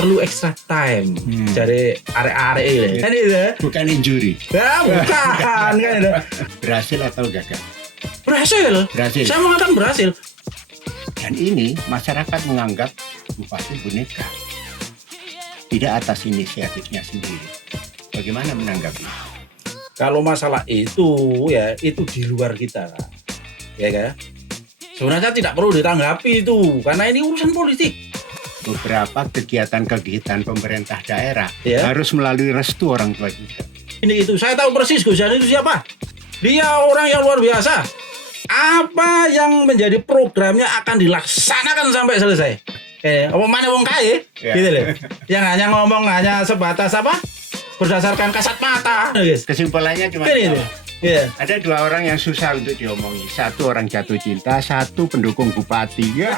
perlu extra time dari arek-arek ini. Kan itu? Bukan injury. Ya bukan kan itu. Berhasil atau gagal? Berhasil. Saya mengatakan berhasil. Dan ini masyarakat menganggap bupati boneka. Tidak atas inisiatifnya sendiri. Bagaimana menanggapi? Kalau masalah itu ya itu di luar kita kan. Ya kan? Sebenarnya tidak perlu ditanggapi itu karena ini urusan politik. Beberapa kegiatan-kegiatan pemerintah daerah Ya. harus melalui restu orang tua juga. Ini itu saya tahu persis Gus Yani itu siapa. Dia orang yang luar biasa. Apa yang menjadi programnya akan dilaksanakan sampai selesai. Apa mana wong kae? Ya. Gitu loh. Yang hanya ngomong hanya sebatas apa? Berdasarkan kasat mata, guys. Kesimpulannya cuma Ini itu. Iya. ada dua orang yang susah untuk diomongi. Satu orang jatuh cinta, satu pendukung bupati. Ya.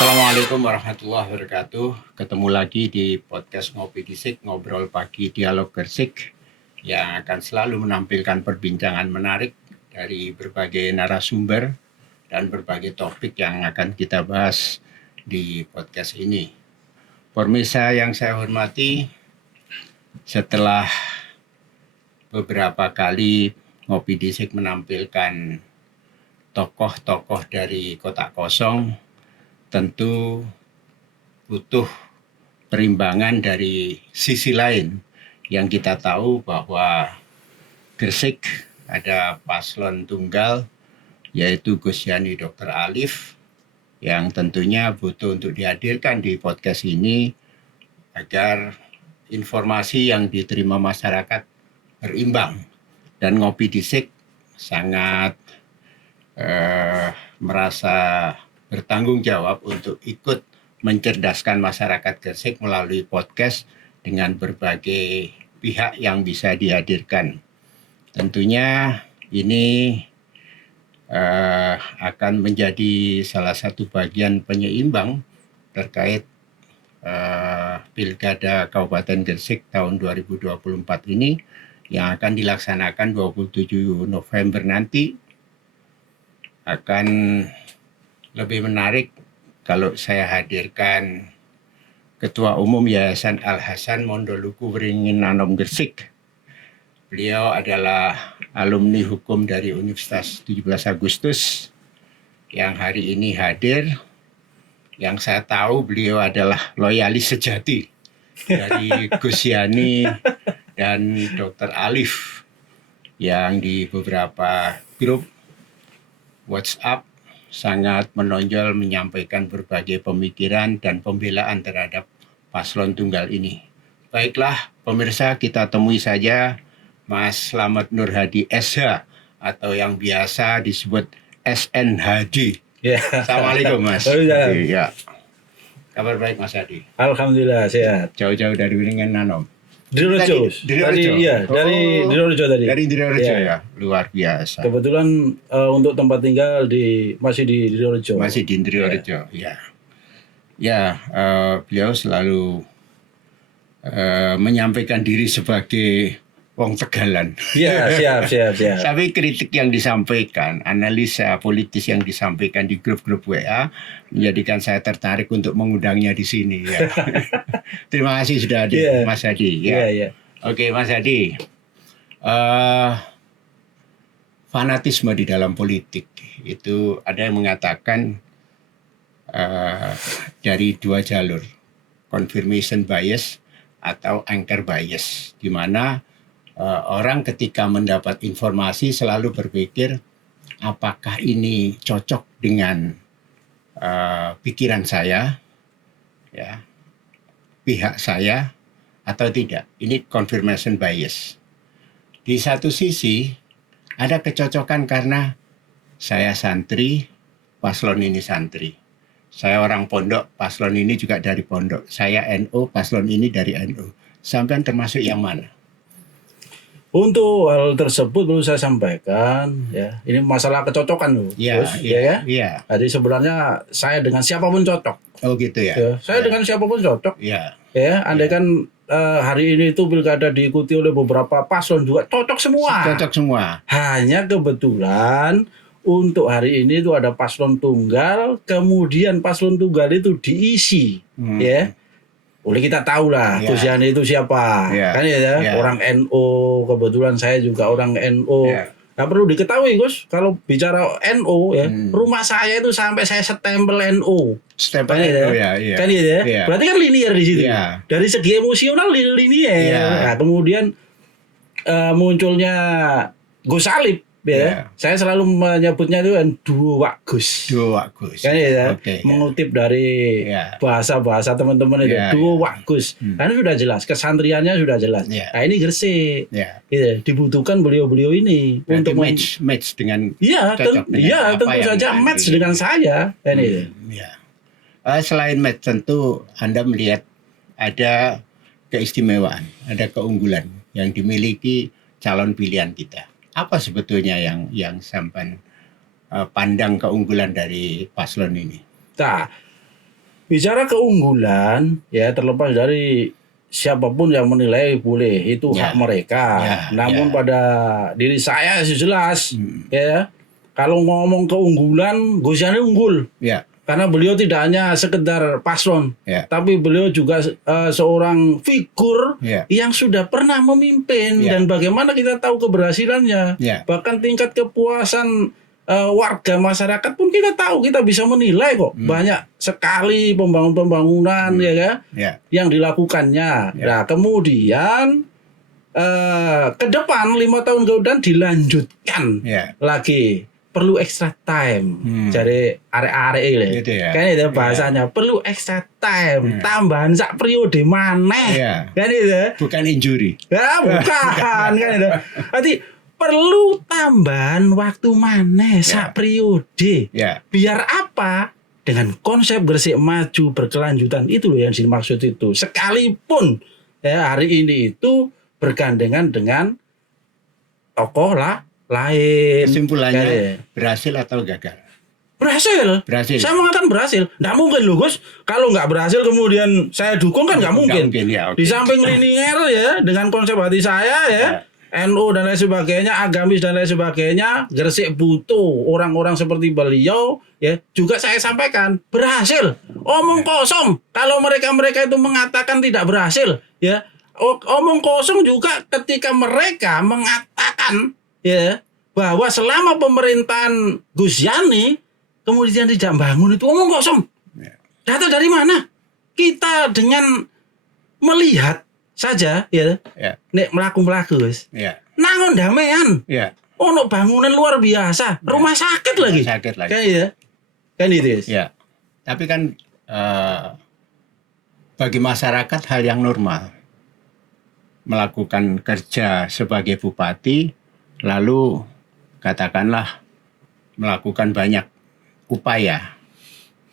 Assalamualaikum warahmatullahi wabarakatuh. Ketemu lagi di podcast Ngopi Gisik, Ngobrol Pagi Dialog Gersik, yang akan selalu menampilkan perbincangan menarik dari berbagai narasumber dan berbagai topik yang akan kita bahas di podcast ini. Pemirsa yang saya hormati, setelah beberapa kali Ngopi Gisik menampilkan tokoh-tokoh dari Kota Kosong, tentu butuh perimbangan dari sisi lain yang kita tahu bahwa Gersik ada paslon tunggal yaitu Gus Yani Dr. Alif yang tentunya butuh untuk dihadirkan di podcast ini agar informasi yang diterima masyarakat berimbang, dan Ngopi Gisik sangat merasa bertanggung jawab untuk ikut mencerdaskan masyarakat Gersik melalui podcast dengan berbagai pihak yang bisa dihadirkan. Tentunya ini akan menjadi salah satu bagian penyeimbang terkait Pilkada Kabupaten Gersik tahun 2024 ini yang akan dilaksanakan 27 November nanti. Akan lebih menarik kalau saya hadirkan Ketua Umum Yayasan Al Hasan Mondoluku Wringin Anom Gersik. Beliau adalah alumni hukum dari Universitas 17 Agustus yang hari ini hadir. Yang saya tahu beliau adalah loyalis sejati dari Gus Yani dan Dr. Alif yang di beberapa grup WhatsApp sangat menonjol menyampaikan berbagai pemikiran dan pembelaan terhadap paslon tunggal ini. Baiklah pemirsa, kita temui saja Mas Slamet Nur Hadi SH atau yang biasa disebut SNHD. Ya. Assalamualaikum Mas. Ya. Kabar baik Mas Hadi? Alhamdulillah sehat. Jauh-jauh dari Wringin Anom. Dirojo. Dari Dirojo tadi. Dari Dirojo Ya. ya. Luar biasa. Kebetulan untuk tempat tinggal masih di Dirojo. Masih di Dirojo, ya. Ya, beliau selalu menyampaikan diri sebagai wong Tegalan. Iya, siap. Tapi kritik yang disampaikan, analisa politis yang disampaikan di grup-grup WA menjadikan saya tertarik untuk mengundangnya di sini. Ya. Terima kasih sudah hadir, Mas Hadi. Ya. Iya. Oke, Mas Hadi. Fanatisme di dalam politik itu ada yang mengatakan dari dua jalur, confirmation bias atau anchor bias, di mana orang ketika mendapat informasi selalu berpikir apakah ini cocok dengan pikiran saya, ya, pihak saya atau tidak. Ini confirmation bias. Di satu sisi ada kecocokan karena saya santri, paslon ini santri. Saya orang pondok, paslon ini juga dari pondok. Saya NU, paslon ini dari NU. Sampai termasuk yang mana? Untuk hal tersebut perlu saya sampaikan, ya, ini masalah kecocokan loh. Iya. Jadi sebenarnya saya dengan siapapun cocok. Oh gitu ya. Saya dengan siapapun cocok. Iya. Ya, andai kan hari ini itu pilkada diikuti oleh beberapa paslon juga cocok semua. Cocok semua. Hanya kebetulan untuk hari ini itu ada paslon tunggal, kemudian paslon tunggal itu diisi, ya. Boleh kita tahu lah, Gus Yani itu siapa, kan ya, orang NU. Kebetulan saya juga orang NU. Nggak perlu diketahui, Gus, kalau bicara NU ya, rumah saya itu sampai saya stempel NU. Stempel kan NU kan ya. Berarti kan linear di situ. Dari segi emosional linear. Nah, kemudian munculnya Gus Salib. Saya selalu menyebutnya itu kan duo Wak Gus. Kan ya, mengutip dari bahasa teman-teman itu duo Wak Gus. Karena sudah jelas kesantriannya sudah jelas. Nah, ini Gresik. Gitu. Dibutuhkan beliau-beliau ini berarti untuk match dengan tentu saja match dengan saya. Kan itu. Selain match tentu Anda melihat ada keistimewaan, ada keunggulan yang dimiliki calon pilihan kita. Apa sebetulnya yang sampan pandang keunggulan dari paslon ini? Nah, bicara keunggulan ya terlepas dari siapapun yang menilai boleh itu hak mereka. Namun pada diri saya jelas ya kalau ngomong keunggulan Gus Yani unggul. Karena beliau tidak hanya sekedar paslon, tapi beliau juga seorang figur yang sudah pernah memimpin dan bagaimana kita tahu keberhasilannya. Bahkan tingkat kepuasan warga masyarakat pun kita tahu, kita bisa menilai kok. Banyak sekali pembangunan yang dilakukannya. Nah, kemudian ke depan 5 tahun kemudian dilanjutkan lagi. Perlu extra time dari arek-arek ini gitu kan itu bahasanya perlu extra time tambahan sak periode maneh kan itu bukan injury bukan kan itu berarti perlu tambahan waktu maneh sak periode biar apa dengan konsep Gresik maju berkelanjutan itu loh yang dimaksud itu sekalipun hari ini itu bergandengan dengan tokoh lah lain. Kesimpulannya berhasil atau gagal? Berhasil. Saya mengatakan berhasil. Nggak mungkin loh Gus. Kalau nggak berhasil kemudian saya dukung kan nggak mungkin. Di samping linear ya dengan konsep hati saya NU dan lain sebagainya, agamis dan lain sebagainya, Gresik butuh orang-orang seperti beliau ya. Juga saya sampaikan berhasil. Omong kosong. Kalau mereka itu mengatakan tidak berhasil ya. Omong kosong juga ketika mereka mengatakan bahwa selama pemerintahan Gus Yani kemudian tidak bangun itu omong kosong. Data dari mana? Kita dengan melihat saja nek melaku Gus. Nangon damean. Ono bangunan luar biasa, rumah sakit lagi. Kan itu. Tapi kan bagi masyarakat hal yang normal melakukan kerja sebagai bupati lalu katakanlah melakukan banyak upaya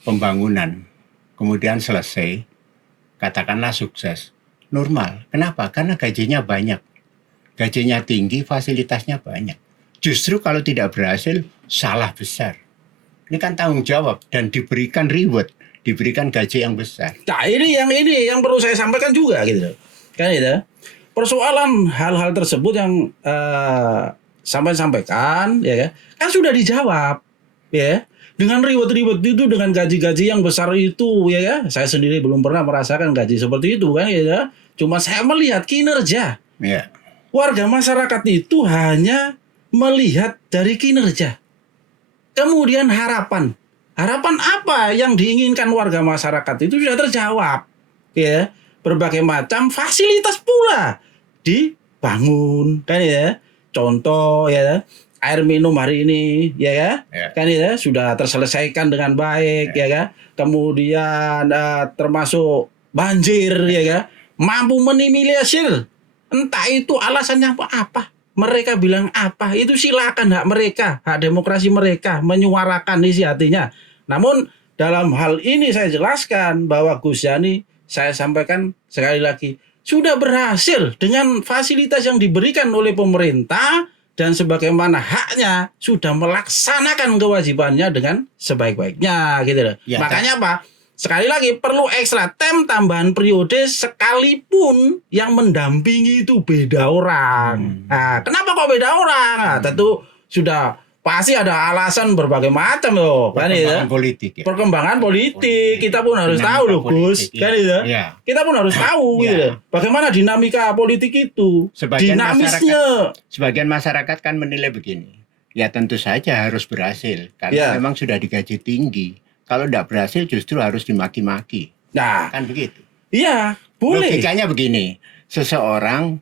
pembangunan, kemudian selesai, katakanlah sukses, normal. Kenapa? Karena gajinya banyak, gajinya tinggi, fasilitasnya banyak. Justru kalau tidak berhasil, salah besar. Ini kan tanggung jawab dan diberikan reward, diberikan gaji yang besar. Nah ini yang perlu saya sampaikan juga gitu, kan itu. Persoalan hal-hal tersebut yang sampaikan kan sudah dijawab dengan reward itu dengan gaji-gaji yang besar itu saya sendiri belum pernah merasakan gaji seperti itu kan cuma saya melihat kinerja warga masyarakat itu hanya melihat dari kinerja kemudian harapan apa yang diinginkan warga masyarakat itu sudah terjawab berbagai macam fasilitas pula dibangun kan contoh air minum hari ini kan sudah terselesaikan dengan baik kemudian termasuk banjir mampu minimalisir entah itu alasannya apa mereka bilang apa itu silakan hak mereka hak demokrasi mereka menyuarakan isi hatinya namun dalam hal ini saya jelaskan bahwa Gus Yani saya sampaikan sekali lagi sudah berhasil dengan fasilitas yang diberikan oleh pemerintah dan sebagaimana haknya sudah melaksanakan kewajibannya dengan sebaik-baiknya gitu loh. Makanya apa? sekali lagi perlu extra time tambahan periode sekalipun yang mendampingi itu beda orang. Nah, kenapa kok beda orang? Nah, tentu sudah pasti ada alasan berbagai macam loh, kan itu. Perkembangan politik ya. Perkembangan politik kita pun harus tahu loh, Gus, kan itu. Ya. Kita pun harus tahu gitu loh. Bagaimana dinamika politik itu, dinamisnya. Sebagian masyarakat kan menilai begini. Ya tentu saja harus berhasil karena memang sudah digaji tinggi. Kalau tidak berhasil justru harus dimaki-maki. Nah, kan begitu. Iya, boleh. Logikanya begini, seseorang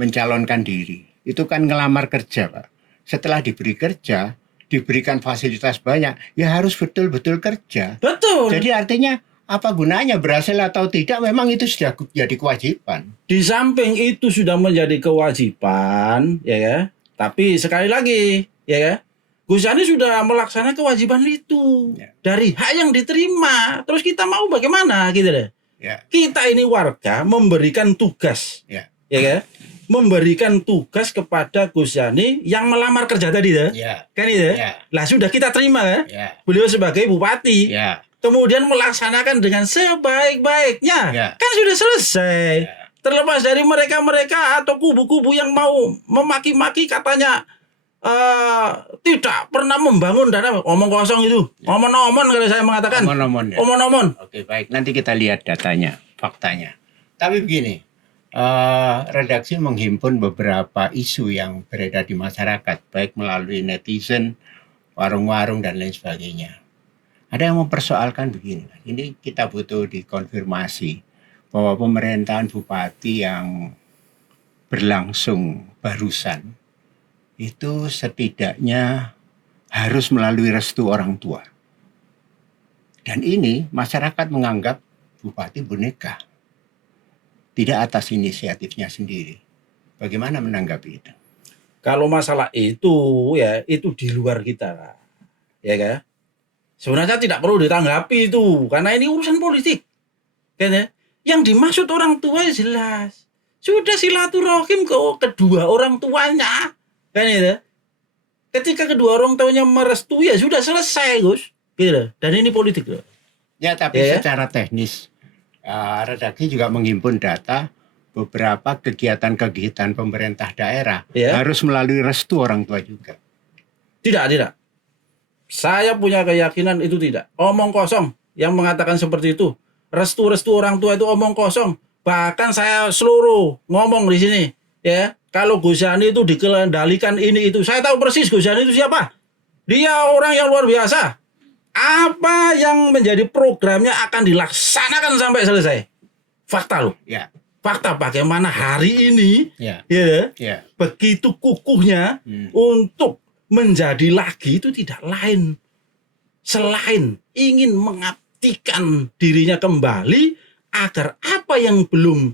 mencalonkan diri, itu kan ngelamar kerja, Pak. Setelah diberi kerja, diberikan fasilitas banyak, ya harus betul-betul kerja. Betul. Jadi artinya apa gunanya berhasil atau tidak, memang itu sudah jadi kewajiban. Di samping itu sudah menjadi kewajiban, ya. Tapi sekali lagi, ya. Gus Yani sudah melaksanakan kewajiban itu dari hak yang diterima. Terus kita mau bagaimana gitu deh. Ya. Kita ini warga memberikan tugas, ya kan? Memberikan tugas kepada Gus Yani yang melamar kerja tadi deh. Kan itu? Lah sudah kita terima kan? Beliau sebagai bupati. Kemudian melaksanakan dengan sebaik-baiknya. Kan sudah selesai. Terlepas dari mereka-mereka atau kubu-kubu yang mau memaki-maki katanya tidak pernah membangun dana, omong kosong itu, omon-omon kalau saya mengatakan. Omon-omon. Oke, baik, nanti kita lihat datanya, faktanya. Tapi begini, redaksi menghimpun beberapa isu yang beredar di masyarakat, baik melalui netizen, warung-warung dan lain sebagainya. Ada yang mempersoalkan begini, ini kita butuh dikonfirmasi bahwa pemerintahan bupati yang berlangsung barusan itu setidaknya harus melalui restu orang tua. Dan ini masyarakat menganggap bupati boneka. Tidak atas inisiatifnya sendiri. Bagaimana menanggapi itu? Kalau masalah itu ya itu di luar kita. Ya kan? Sebenarnya tidak perlu ditanggapi itu karena ini urusan politik. Kan ya? Yang dimaksud orang tua jelas. Sudah silaturahim ke kedua orang tuanya. Kan itu. Ketika kedua orang tuanya merestui ya sudah selesai, Gus. Gitu. Dan ini politik loh. Ya, tapi secara teknis redaksi juga menghimpun data beberapa kegiatan-kegiatan pemerintah daerah harus melalui restu orang tua juga. Tidak. Saya punya keyakinan itu tidak. Omong kosong yang mengatakan seperti itu. Restu-restu orang tua itu omong kosong. Bahkan saya seluruh ngomong di sini, ya. Kalau Gus Yani itu dikendalikan ini itu, saya tahu persis Gus Yani itu siapa. Dia orang yang luar biasa. Apa yang menjadi programnya akan dilaksanakan sampai selesai. Fakta loh. Fakta bagaimana hari ini, begitu kukuhnya untuk menjadi lagi itu tidak lain selain ingin mengabdikan dirinya kembali agar apa yang belum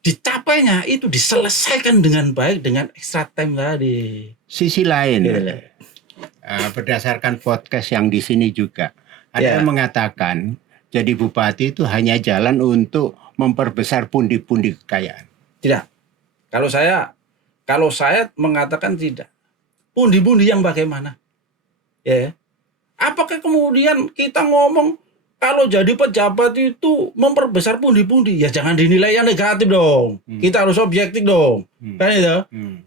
dicapainya itu diselesaikan dengan baik dengan extra time tadi. Sisi lain, berdasarkan podcast yang di sini juga ada yang mengatakan jadi bupati itu hanya jalan untuk memperbesar pundi-pundi kekayaan. Tidak. Kalau saya mengatakan tidak. Pundi-pundi yang bagaimana? Ya. Apakah kemudian kita ngomong kalau jadi pejabat itu memperbesar pundi-pundi, ya jangan dinilai yang negatif dong. Kita harus objektif dong. Kan itu?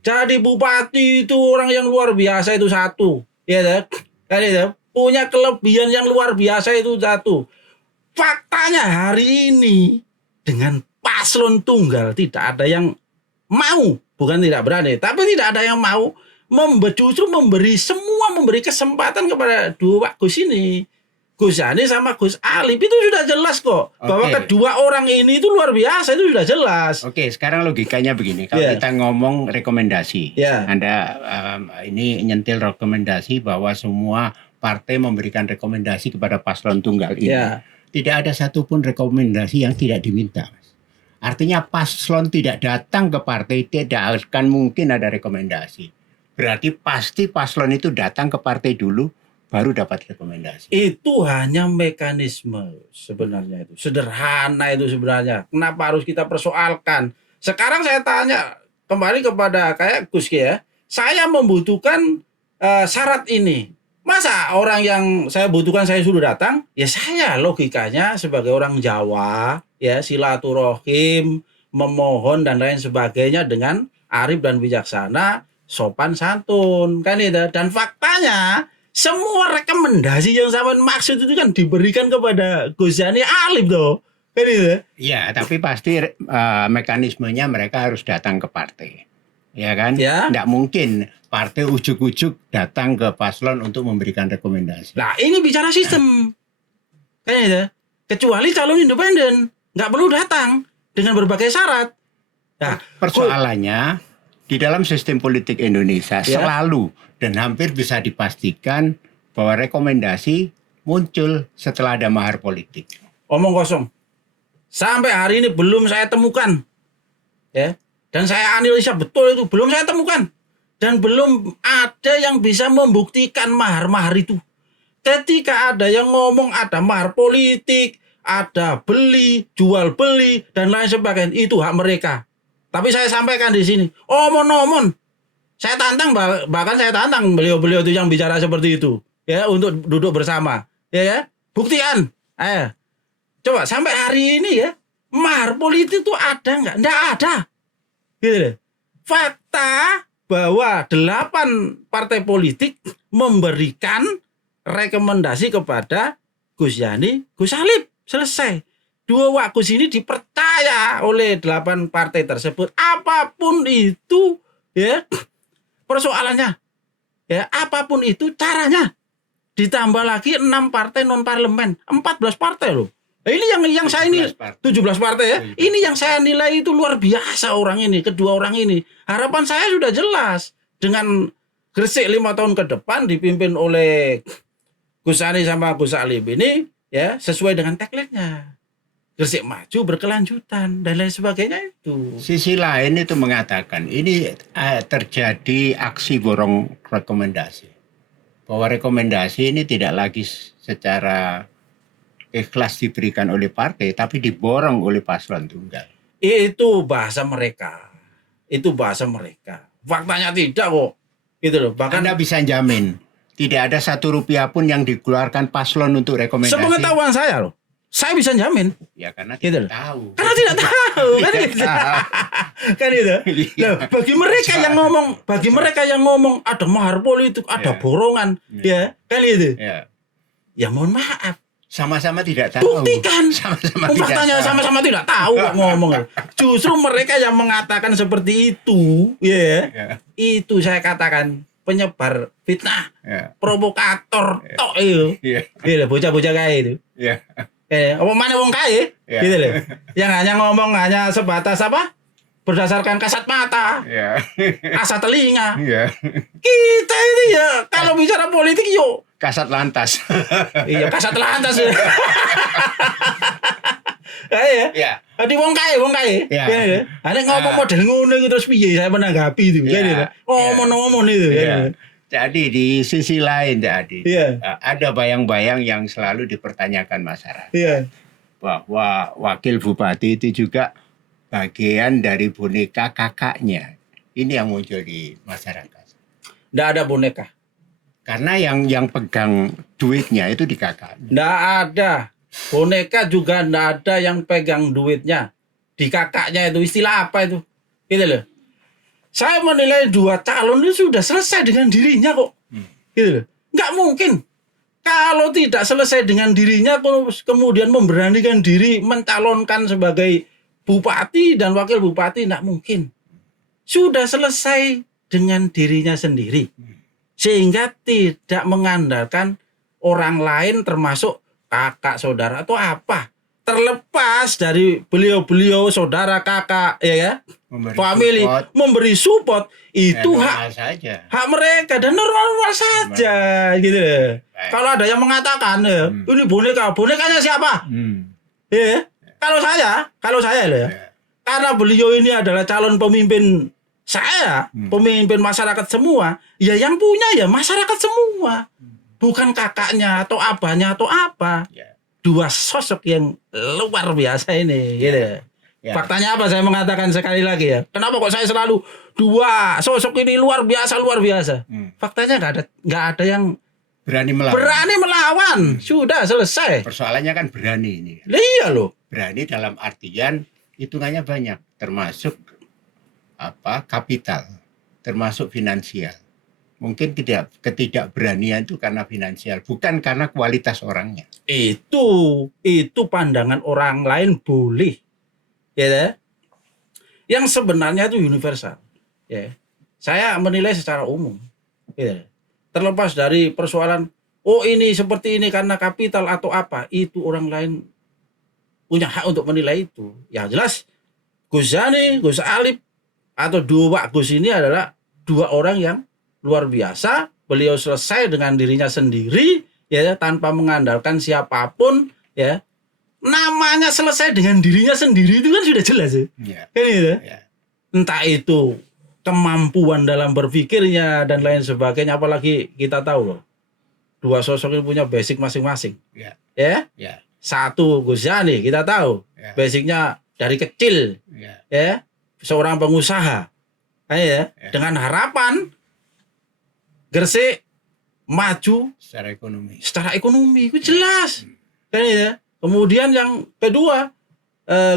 Jadi bupati itu orang yang luar biasa itu satu. Ya kan itu? Punya kelebihan yang luar biasa itu satu. Faktanya hari ini dengan paslon tunggal tidak ada yang mau, bukan tidak berani, tapi tidak ada yang mau justru memberi kesempatan kepada dua Gus ini. Gus Yani sama Gus Ali itu sudah jelas kok bahwa kedua orang ini itu luar biasa, itu sudah jelas. Oke, sekarang logikanya begini, kalau kita ngomong rekomendasi, Anda ini nyentil rekomendasi bahwa semua partai memberikan rekomendasi kepada paslon tunggal ini. Tidak ada satupun rekomendasi yang tidak diminta. Artinya paslon tidak datang ke partai tidak akan mungkin ada rekomendasi. Berarti pasti paslon itu datang ke partai dulu baru dapat rekomendasi. Itu hanya mekanisme sebenarnya itu. Sederhana itu sebenarnya. Kenapa harus kita persoalkan? Sekarang saya tanya kembali kepada kayak Gus ya. Saya membutuhkan syarat ini. Masa orang yang saya butuhkan saya suruh datang? Ya saya logikanya sebagai orang Jawa, ya silaturahim, memohon dan lain sebagainya dengan arif dan bijaksana, sopan santun, kan itu. Dan faktanya semua rekomendasi yang saya maksud itu kan diberikan kepada Gus Yani Alif tuh, kan itu. Ya, tapi pasti mekanismenya mereka harus datang ke partai. Ya kan? Ya. Nggak mungkin partai ujuk-ujuk datang ke paslon untuk memberikan rekomendasi. Nah ini bicara sistem, kan itu. Kecuali calon independen nggak perlu datang dengan berbagai syarat. Nah, persoalannya di dalam sistem politik Indonesia selalu dan hampir bisa dipastikan bahwa rekomendasi muncul setelah ada mahar politik. Omong kosong. Sampai hari ini belum saya temukan, ya. Dan saya analisa betul itu belum saya temukan. Dan belum ada yang bisa membuktikan mahar-mahar itu. Ketika ada yang ngomong ada mahar politik, ada beli, jual beli, dan lain sebagainya, itu hak mereka. Tapi saya sampaikan di sini, omon-omon. Saya tantang, bahkan saya tantang beliau-beliau itu yang bicara seperti itu. Ya, untuk duduk bersama. Ya. Buktikan. Ayo. Coba sampai hari ini ya, mahar politik itu ada nggak? Nggak ada. Gitu. Fakta bahwa 8 partai politik memberikan rekomendasi kepada Gus Yani, Gus Alif. Selesai. 2 Wagus ini dipercaya oleh 8 partai tersebut. Apapun itu, ya, persoalannya, ya, apapun itu caranya. Ditambah lagi 6 partai non parlemen, 14 partai loh. Nah, ini yang saya ini 17 partai ya. Ini yang saya nilai itu luar biasa orang ini, kedua orang ini. Harapan saya sudah jelas dengan Gresik 5 tahun ke depan dipimpin oleh Gus Yani sama Gus Alif ini ya sesuai dengan tagline-nya. Gresik maju berkelanjutan dan lain sebagainya itu. Sisi lain itu mengatakan ini terjadi aksi borong rekomendasi. Bahwa rekomendasi ini tidak lagi secara ikhlas diberikan oleh partai, tapi diborong oleh paslon tunggal. Itu bahasa mereka. Itu bahasa mereka. Faktanya tidak kok. Gitu loh. Bahkan Anda bisa jamin tidak ada 1 rupiah pun yang dikeluarkan paslon untuk rekomendasi. sepengetahuan saya loh. Saya bisa jamin. Ya karena Gitu tidak loh. tahu. Karena tidak tahu kan gitu. Kan itu. Loh, bagi mereka yang ngomong ada mahar politik, ada borongan, ya, kan itu. Ya. Ya mohon maaf. Sama-sama tidak tahu. Buktikan. Sama-sama Faktanya tidak tahu. sama-sama tidak tahu kok ngomong. Justru mereka yang mengatakan seperti itu, ya. Ya. Itu saya katakan penyebar fitnah, Ya. provokator, tok itu. Ya. Iya, bocah-bocah kayak itu. Ya. Apa mana wong kaya? Ya. Gitu loh. Yang hanya ngomong hanya sebatas apa? Berdasarkan kasat mata, Ya. asa telinga. Ya. Kita ini ya kalau bicara politik yuk. Kasat lantas. Iya, kasat lantas. Ya. Ya. Di wong kaya. Ya. Ya. Ada ngomong model ngono itu terus piye saya menanggapi itu. Ya. Kan itu. Ngomong itu. Ya. Kan. Jadi di sisi lain jadi Iya. ada bayang-bayang yang selalu dipertanyakan masyarakat. Iya. Bahwa wakil bupati itu juga bagian dari boneka kakaknya. Ini yang muncul di masyarakat. Nggak ada boneka. Karena yang pegang duitnya itu di kakaknya. Nggak ada. Boneka juga nggak ada yang pegang duitnya. Di kakaknya itu istilah apa itu? Gitu loh. Saya menilai 2 calon itu sudah selesai dengan dirinya kok. Gitu loh. Nggak mungkin. Kalau tidak selesai dengan dirinya, kemudian memberanikan diri mencalonkan sebagai bupati dan wakil bupati, nggak mungkin. Sudah selesai dengan dirinya sendiri. Sehingga tidak mengandalkan orang lain termasuk kakak, saudara, atau apa. Terlepas dari beliau-beliau, saudara, kakak, ya, family, memberi support, itu hak mereka dan normal saja, gitu. Kalau ada yang mengatakan, ini bonekanya siapa? Ya, kalau saya loh, karena beliau ini adalah calon pemimpin saya, pemimpin masyarakat semua, ya yang punya ya masyarakat semua, bukan kakaknya atau abahnya atau apa. 2 sosok yang luar biasa ini, gitu. Ya. Faktanya apa saya mengatakan sekali lagi ya? Kenapa kok saya selalu 2 sosok ini luar biasa? Faktanya nggak ada yang Berani melawan. Berani melawan. Sudah selesai. Persoalannya kan berani ini. Iya loh. Berani dalam artian hitungannya banyak, termasuk kapital, termasuk finansial. Mungkin ketidakberanian itu karena finansial, bukan karena kualitas orangnya. Itu pandangan orang lain boleh. Ya. Yang sebenarnya itu universal. Ya. Saya menilai secara umum. Ya. Terlepas dari persoalan, oh ini seperti ini karena kapital atau apa, itu orang lain punya hak untuk menilai itu. Ya jelas, Gus Zani, Gus Alif, atau dua Gus ini adalah dua orang yang luar biasa. Beliau selesai dengan dirinya sendiri, ya, tanpa mengandalkan siapapun, ya. Namanya selesai dengan dirinya sendiri itu kan sudah jelas ya. Ya. Kan gitu? Ya. Entah itu kemampuan dalam berpikirnya dan lain sebagainya, apalagi kita tahu loh, dua sosok ini punya basic masing-masing. Ya. Ya. Ya. Satu Gus Zani kita tahu, Ya. basicnya dari kecil, ya, seorang pengusaha, ya, dengan harapan Gresik maju secara ekonomi, itu jelas, kan ya. Kemudian yang kedua,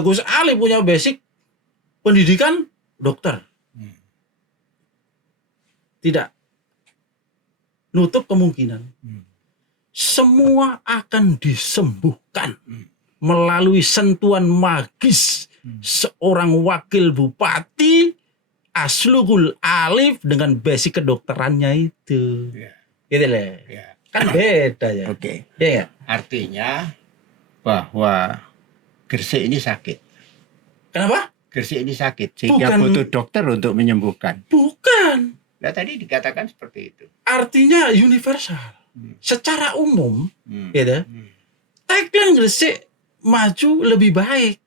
Gus Ali punya basic pendidikan dokter. Tidak nutup kemungkinan semua akan disembuhkan melalui sentuhan magis seorang wakil bupati Aslugul Alif dengan basic kedokterannya itu. Gitu loh. Kan beda ya. Oke. Ya. Artinya bahwa Gresik ini sakit. Kenapa? Gresik ini sakit sehingga Bukan. butuh dokter untuk menyembuhkan. Bukan. Nah, tadi dikatakan seperti itu. Artinya universal. Secara umum, gitu. Tagline Gresik maju lebih baik.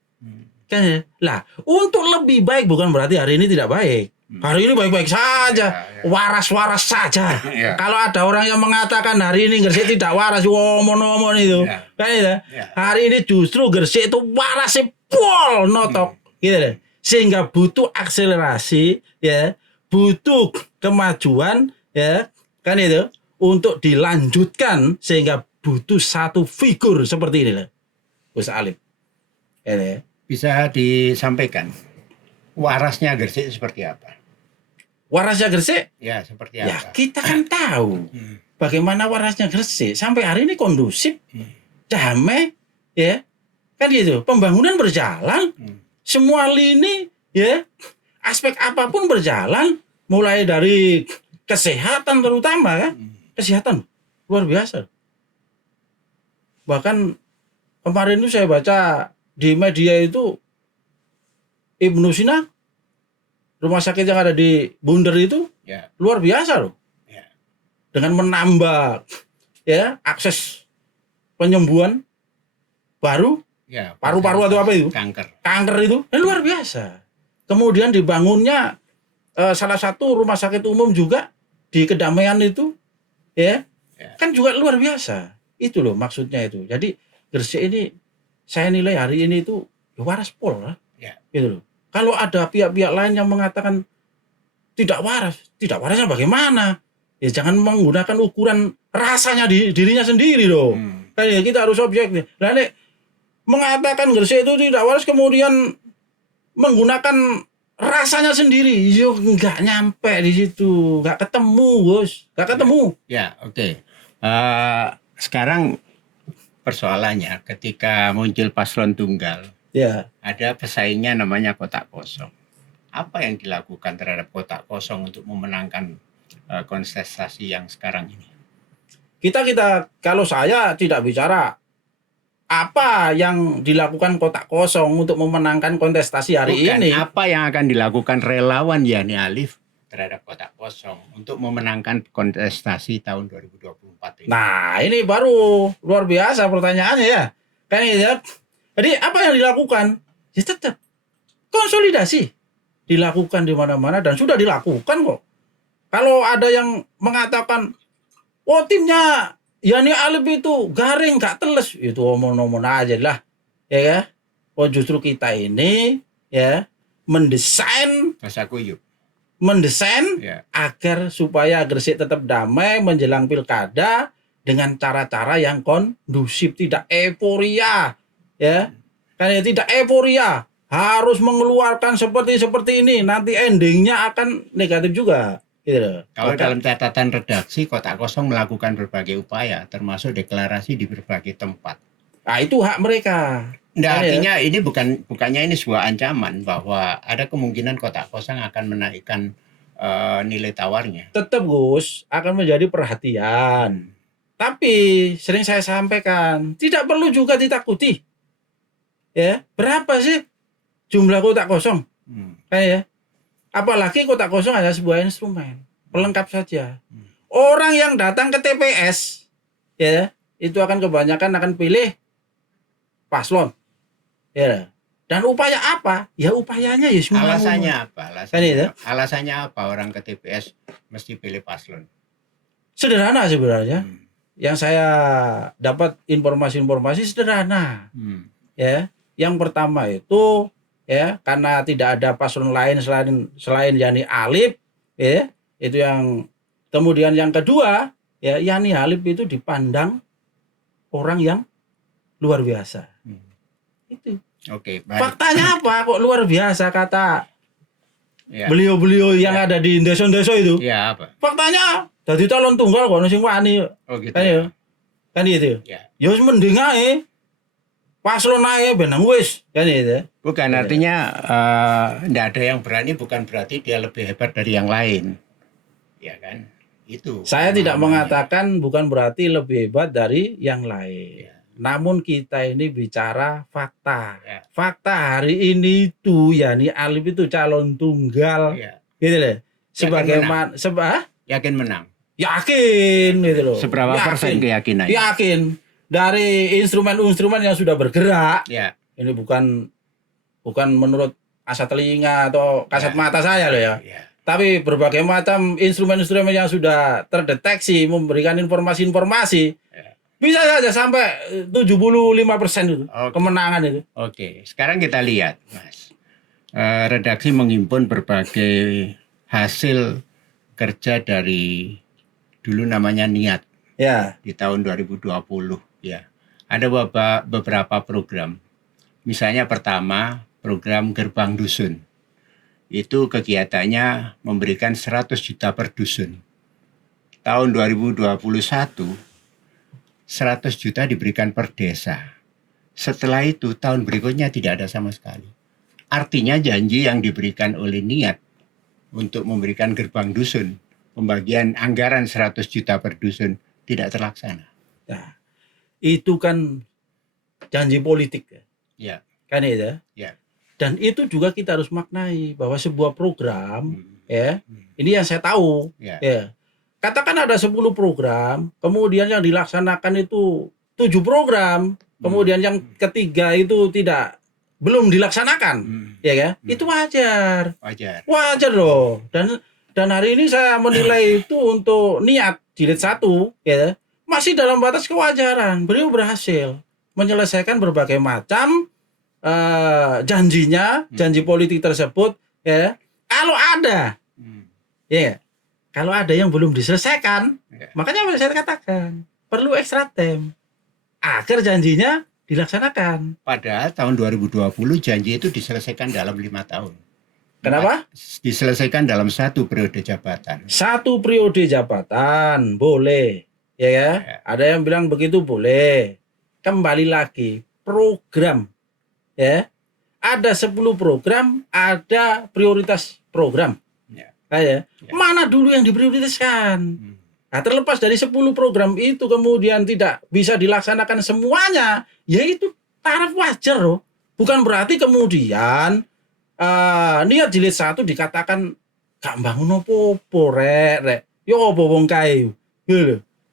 Kan ya? Lah, untuk lebih baik bukan berarti hari ini tidak baik. Hari ini baik-baik saja, waras-waras saja. Kalau ada orang yang mengatakan hari ini Gresik tidak waras, omon-omon itu, kan ya? Hari ini justru Gresik itu warasnya pol notok, gitu deh. Sehingga butuh akselerasi, ya, butuh kemajuan, ya, kan itu, untuk dilanjutkan sehingga butuh satu figur seperti ini, Gus Alif. Ya, bisa disampaikan warasnya Gresik seperti apa? Warasnya Gresik? Ya, seperti Ya, apa? kita kan tahu bagaimana warasnya Gresik sampai hari ini kondusif, damai, ya, kan gitu. Pembangunan berjalan, semua lini, ya, aspek apapun berjalan, mulai dari kesehatan terutama kan, kesehatan luar biasa. Bahkan kemarin itu saya baca di media itu Ibnu Sina, rumah sakit yang ada di Bunder itu, luar biasa loh. Dengan menambah, ya, akses penyembuhan baru, paru-paru atau apa itu, kanker itu, luar biasa. Kemudian dibangunnya salah satu rumah sakit umum juga di Kedamaian itu, ya, kan juga luar biasa. Itu loh maksudnya itu. Jadi Gresik ini saya nilai hari ini itu waras pol lah, gitu loh. Kalau ada pihak-pihak lain yang mengatakan tidak warasnya bagaimana? Ya jangan menggunakan ukuran rasanya dirinya sendiri loh. Kayak kita harus objektif. Nah, nek mengatakan Gresik itu tidak waras kemudian menggunakan rasanya sendiri, yo nggak nyampe di situ, nggak ketemu, Gus, nggak ketemu. Ya, oke. Sekarang persoalannya ketika muncul paslon tunggal, ada pesaingnya namanya kotak kosong. Apa yang dilakukan terhadap kotak kosong untuk memenangkan kontestasi yang sekarang ini? Kita kalau saya tidak bicara apa yang dilakukan kotak kosong untuk memenangkan kontestasi hari ini. Apa yang akan dilakukan relawan Yani Alif terhadap kotak kosong untuk memenangkan kontestasi tahun 2024 ini? Nah, ini baru luar biasa pertanyaannya ya. Kan ya. Jadi apa yang dilakukan? Ya tetap konsolidasi dilakukan di mana-mana dan sudah dilakukan kok. Kalau ada yang mengatakan, oh timnya Yani Alif itu garing, gak teles, itu omong-omong aja lah, ya kan? Oh justru kita ini ya mendesain agar supaya Gresik tetap damai menjelang pilkada, dengan cara-cara yang kondusif, tidak euforia, ya. Kan ya, tidak euforia, harus mengeluarkan seperti ini, nanti endingnya akan negatif juga, gitu loh. Kalau Maka, dalam catatan redaksi, Kotak Kosong melakukan berbagai upaya, termasuk deklarasi di berbagai tempat. nah itu hak mereka. Nah, Kan ya? artinya ini bukannya ini sebuah ancaman bahwa ada kemungkinan Kotak Kosong akan menaikkan nilai tawarnya. Tetap Gus akan menjadi perhatian. Tapi sering saya sampaikan, tidak perlu juga ditakuti. Ya, berapa sih jumlah kotak kosong? Hmm. Kan ya? Apalagi kotak kosong adalah sebuah instrumen, pelengkap saja. Orang yang datang ke TPS, ya, itu akan kebanyakan akan pilih paslon. Ya. Dan upaya apa? Ya upayanya ya semua. Alasannya apa? Kan itu? Alasannya apa orang ke TPS mesti pilih paslon? Sederhana sebenarnya. Hmm. Yang saya dapat informasi-informasi sederhana. Ya. Yang pertama itu ya karena tidak ada paslon lain selain Yani Halip, ya, itu yang kemudian yang kedua ya Yani Halip itu dipandang orang yang luar biasa. Itu. Oke, baik. Faktanya apa kok luar biasa kata beliau-beliau yang ada di desa-desa itu? Ya, apa? Faktanya dadi calon tunggal kok sing wani. Oh gitu. Kan ya. Kan itu. Ya. Ya wis mending ae. Paslon ae benang wis, kan itu. Bukan artinya enggak ada yang berani, bukan berarti dia lebih hebat dari yang lain. Ya kan? Itu. Saya tidak mengatakan bukan berarti lebih hebat dari yang lain. Ya. Namun kita ini bicara fakta. Ya. Fakta hari ini itu Yani Halip itu calon tunggal. Ya. Gitu loh. Sebagaimana yakin menang. Yakin gitu loh. Seberapa persen keyakinannya? Yakin. Dari instrumen-instrumen yang sudah bergerak. Ya. Ini bukan menurut asa telinga atau kasat mata saya loh ya. Ya. Tapi berbagai macam instrumen-instrumen yang sudah terdeteksi memberikan informasi-informasi. Bisa saja sampai 75% itu kemenangan itu. Oke, sekarang kita lihat, Mas. Redaksi menghimpun berbagai hasil kerja dari dulu namanya Niat. Ya. Di tahun 2020 ya. Ada beberapa program. Misalnya pertama, program Gerbang Dusun. Itu kegiatannya memberikan 100 juta per dusun. Tahun 2021 100 juta diberikan per desa. Setelah itu tahun berikutnya tidak ada sama sekali. Artinya janji yang diberikan oleh Niat untuk memberikan gerbang dusun, pembagian anggaran 100 juta per dusun tidak terlaksana. Nah, itu kan janji politik ya. Ya. Kan itu ya. Dan itu juga kita harus maknai bahwa sebuah program ya, ini yang saya tahu ya. Katakan ada 10 program, kemudian yang dilaksanakan itu 7 program, kemudian yang ketiga itu belum dilaksanakan, ya kan? Itu wajar. Wajar loh. Dan hari ini saya menilai itu untuk Niat jilid 1, ya, masih dalam batas kewajaran. Beliau berhasil menyelesaikan berbagai macam janjinya, janji politik tersebut, ya. Kalau ada, ya. Kalau ada yang belum diselesaikan, makanya saya katakan perlu extra time agar janjinya dilaksanakan. Padahal tahun 2020 janji itu diselesaikan dalam 5 tahun. Kenapa? Diselesaikan dalam 1 periode jabatan. 1 periode jabatan boleh, ya. Ada yang bilang begitu boleh. Kembali lagi program, ya. Ada 10 program, ada prioritas program. Mana dulu yang diprioritaskan? Nah, terlepas dari 10 program itu kemudian tidak bisa dilaksanakan semuanya, ya itu taraf wajar loh. Bukan berarti kemudian Niat jilid 1 dikatakan gak bangun opo-opo rek. Yo opo wong kae.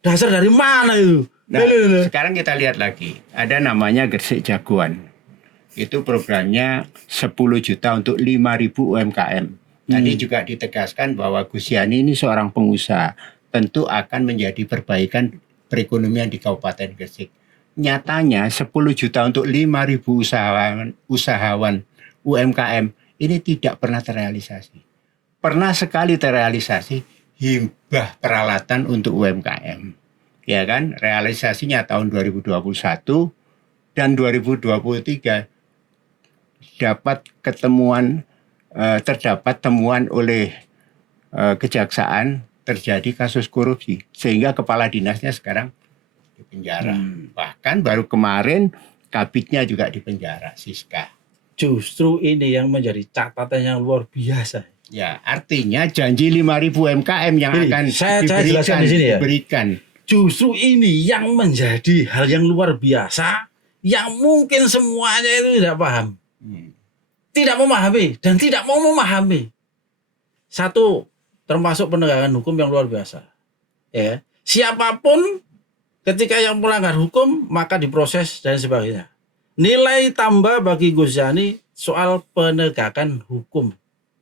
Dasar dari mana itu? Nah, sekarang kita lihat lagi. Ada namanya Gresik Jagoan. Itu programnya 10 juta untuk 5.000 UMKM. Tadi juga ditegaskan bahwa Gus Yani ini seorang pengusaha, tentu akan menjadi perbaikan perekonomian di Kabupaten Gresik. Nyatanya 10 juta untuk 5.000 usahawan UMKM ini tidak pernah terrealisasi. Pernah sekali terrealisasi hibah peralatan untuk UMKM. ya kan, realisasinya tahun 2021 dan 2023 terdapat temuan oleh kejaksaan terjadi kasus korupsi sehingga kepala dinasnya sekarang di penjara. Bahkan baru kemarin kabitnya juga di penjara, Siska. Justru ini yang menjadi catatan yang luar biasa. Ya, artinya janji 5.000 UMKM yang Ini, akan saya jelaskan di sini ya. diberikan. Justru ini yang menjadi hal yang luar biasa yang mungkin semuanya itu tidak paham. Tidak memahami dan tidak mau memahami. Satu, termasuk penegakan hukum yang luar biasa. Ya, siapapun ketika yang melanggar hukum maka diproses dan sebagainya. Nilai tambah bagi Gus Yani soal penegakan hukum.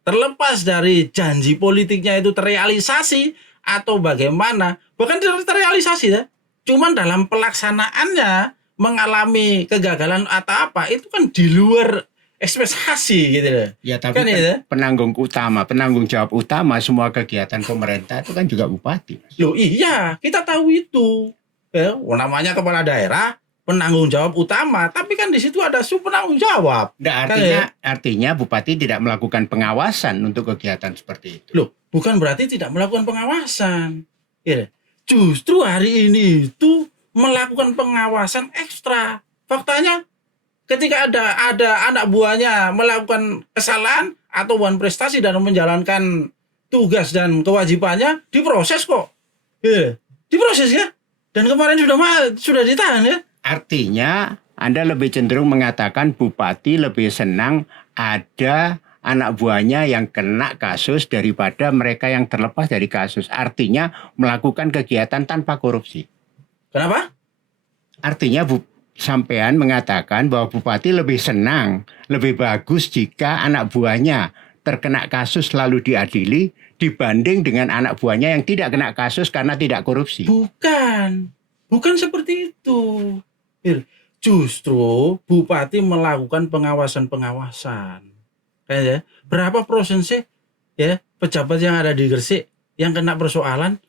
Terlepas dari janji politiknya itu terrealisasi atau bagaimana, bahkan tidak terrealisasi ya. Cuman dalam pelaksanaannya mengalami kegagalan atau apa, itu kan di luar ekspektasi gitu loh. Ya, tapi Kan ya? penanggung jawab utama semua kegiatan pemerintah itu kan juga bupati. Loh iya, kita tahu itu. Ya, namanya kepala daerah, penanggung jawab utama, tapi kan di situ ada sub penanggung jawab. Nah, artinya bupati tidak melakukan pengawasan untuk kegiatan seperti itu. Loh, bukan berarti tidak melakukan pengawasan. Ya, justru hari ini itu melakukan pengawasan ekstra. Faktanya ketika ada anak buahnya melakukan kesalahan atau prestasi dalam menjalankan tugas dan kewajibannya, diproses kok. Ya, diproses ya. Dan kemarin sudah ditahan ya. Artinya Anda lebih cenderung mengatakan bupati lebih senang ada anak buahnya yang kena kasus daripada mereka yang terlepas dari kasus. Artinya melakukan kegiatan tanpa korupsi. Kenapa? Artinya sampean mengatakan bahwa bupati lebih senang, lebih bagus jika anak buahnya terkena kasus lalu diadili dibanding dengan anak buahnya yang tidak kena kasus karena tidak korupsi. Bukan seperti itu. Justru bupati melakukan pengawasan. Ya, berapa persentase ya pejabat yang ada di Gresik yang kena persoalan?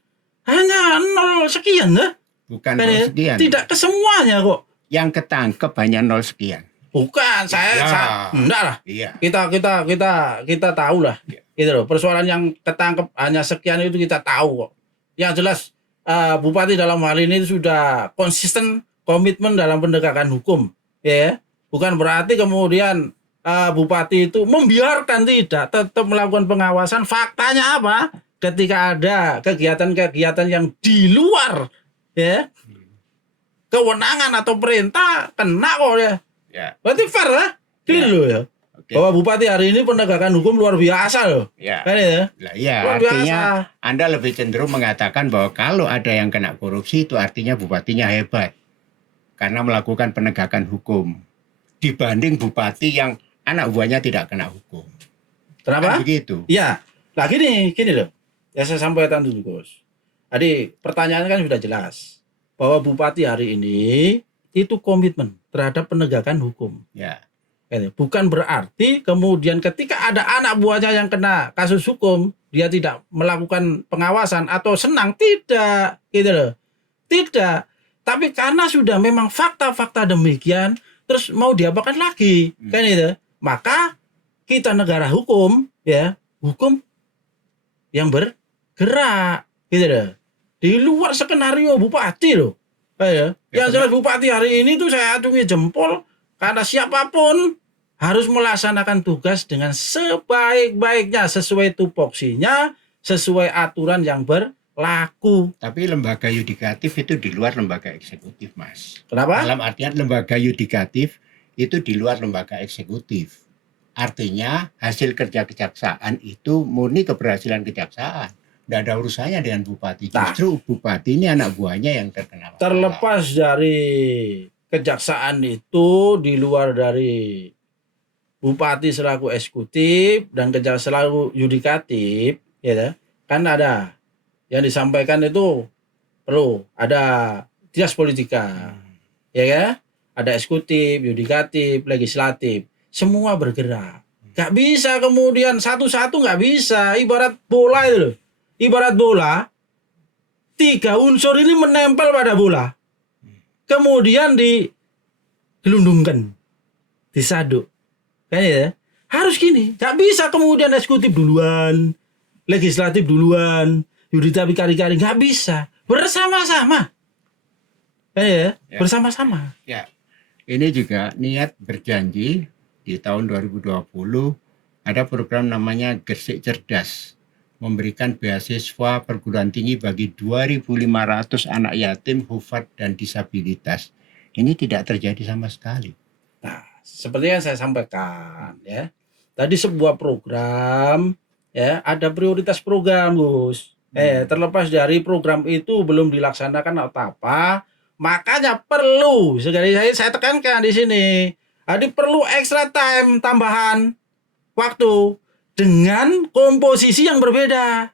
Hanya 0 sekian ya. Bukan 0 sekian. Tidak kesemuanya kok. Yang ketangkep hanya 0 sekian. Bukan, saya enggak lah. Iya. Kita tahu lah. Iya. Gitu loh. Persoalan yang ketangkep hanya sekian itu kita tahu kok. Yang jelas bupati dalam hal ini sudah konsisten komitmen dalam penegakan hukum, ya. Bukan berarti kemudian bupati itu membiarkan, tidak, tetap melakukan pengawasan. Faktanya apa? Ketika ada kegiatan-kegiatan yang di luar ya kewenangan atau perintah, kena kok ya. Ya. Berarti fair ya? Dulu ya. Oke. Bahwa bupati hari ini penegakan hukum luar biasa loh. Ya. Kan ya? Lah, iya, Luar artinya biasa. Anda lebih cenderung mengatakan bahwa kalau ada yang kena korupsi itu artinya bupatinya hebat karena melakukan penegakan hukum dibanding bupati yang anak buahnya tidak kena hukum. Kenapa? Kan begitu. Iya. Nah gini loh. Ya saya sampaikan dulu Gus. Tadi pertanyaannya kan sudah jelas bahwa bupati hari ini itu komitmen terhadap penegakan hukum. Ya. Bukan berarti kemudian ketika ada anak buahnya yang kena kasus hukum dia tidak melakukan pengawasan atau senang, tidak, gitu loh. Tidak. Tapi karena sudah memang fakta-fakta demikian, terus mau diapakan lagi, kan itu? Maka kita negara hukum, ya, hukum yang bergerak, gitu loh. Di luar skenario bupati loh. Ya. Yang jelas bupati hari ini tuh saya acungi jempol karena siapapun harus melaksanakan tugas dengan sebaik-baiknya sesuai tupoksinya, sesuai aturan yang berlaku. Tapi lembaga yudikatif itu di luar lembaga eksekutif, Mas. Kenapa? Dalam artian lembaga yudikatif itu di luar lembaga eksekutif. Artinya hasil kerja kejaksaan itu murni keberhasilan kejaksaan. Tidak ada urusannya dengan bupati. Justru bupati ini anak buahnya yang terkena masalah. Terlepas dari kejaksaan itu, di luar dari bupati selaku eksekutif dan kejaksaan selaku yudikatif, ya kan ada yang disampaikan itu perlu ada dinas politika, ya kan? Ada eksekutif, yudikatif, legislatif, semua bergerak. Gak bisa kemudian satu-satu, gak bisa. Ibarat bola itu loh. Ibarat bola, 3 unsur ini menempel pada bola. Kemudian digelundungkan, disaduk. Kan ya? Harus gini. Gak bisa kemudian eksekutif duluan, legislatif duluan, yudikatif kari-kari. Gak bisa. Bersama-sama. Kan ya? Ya. Bersama-sama. Ya, ini juga niat berjanji di tahun 2020 ada program namanya Gresik Cerdas, memberikan beasiswa perguruan tinggi bagi 2.500 anak yatim, hufat, dan disabilitas. Ini tidak terjadi sama sekali. Nah, seperti yang saya sampaikan ya. Tadi sebuah program ya, ada prioritas program, Gus. Terlepas dari program itu belum dilaksanakan atau apa, makanya perlu sekali saya tekankan di sini. Jadi perlu extra time tambahan waktu dengan komposisi yang berbeda.